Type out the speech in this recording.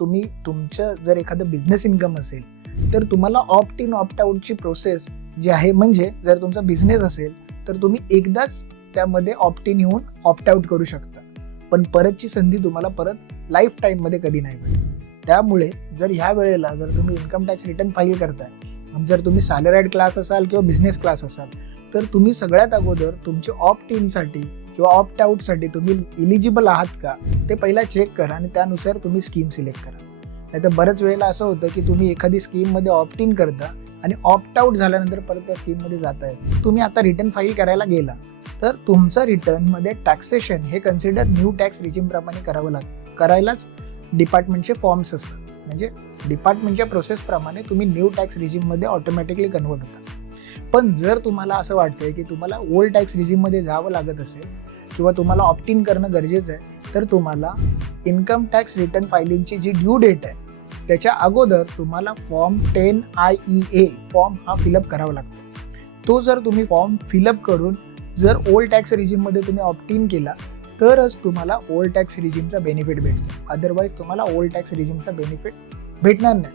तुम्ही तुमचं जर एखादं बिझनेस इन्कम असेल तर तुम्हाला ऑप्ट इन ऑप्ट आउटची प्रोसेस जी आहे, म्हणजे जर तुमचा बिझनेस असेल तर तुम्ही एकदाच त्यामध्ये ऑप्ट इन येऊन ऑप्ट आउट करू शकता, पण परतची संधी तुम्हाला परत लाईफ टाईममध्ये कधी नाही भेटत. त्यामुळे जर ह्या वेळेला जर तुम्ही इन्कम टॅक्स रिटर्न फाईल करताय, जर तुम्ही सॅलराईड क्लास असाल किंवा बिझनेस क्लास असाल, तर तुम्ही सगळ्यात अगोदर तुमचे ऑप्ट इनसाठी किंवा ऑप्ट आउटसाठी तुम्ही इलिजिबल आहात का ते पहिला चेक करा आणि त्यानुसार तुम्ही स्कीम सिलेक्ट करा. नाही तर बऱ्याच वेळेला असं होतं की तुम्ही एखादी स्कीममध्ये ऑप्ट इन करता आणि ऑप्ट आउट झाल्यानंतर परत त्या स्कीममध्ये जाताय. तुम्ही आता रिटर्न फाईल करायला गेला तर तुमचं रिटर्नमध्ये टॅक्सेशन हे कन्सिडर न्यू टॅक्स रिजिम प्रमाणे करायलाच डिपार्टमेंटचे फॉर्म्स असतात. म्हणजे डिपार्टमेंटच्या प्रोसेसप्रमाणे तुम्ही न्यू टॅक्स रिजिममध्ये ऑटोमॅटिकली कन्वर्ट होता. पण जर तुम्हाला असं वाटतंय की तुम्हाला ओल्ड टॅक्स रिजिममध्ये जावं लागत असेल किंवा तुम्हाला ऑप्ट इन करणं गरजेचं आहे, तर तुम्हाला इन्कम टॅक्स रिटर्न फायलिंगची जी ड्यू डेट आहे त्याच्या अगोदर तुम्हाला फॉर्म 10IEA फॉर्म हा फिलअप करावा लागतो. तो जर तुम्ही फॉर्म फिलअप करून जर ओल्ड टॅक्स रिजिममध्ये तुम्ही ऑप्ट इन केला तरच तुम्हाला ओल्ड टॅक्स रिजिमचा बेनिफिट भेटतो. अदरवाईज तुम्हाला ओल्ड टॅक्स रिजिमचा बेनिफिट भेटणार नाही.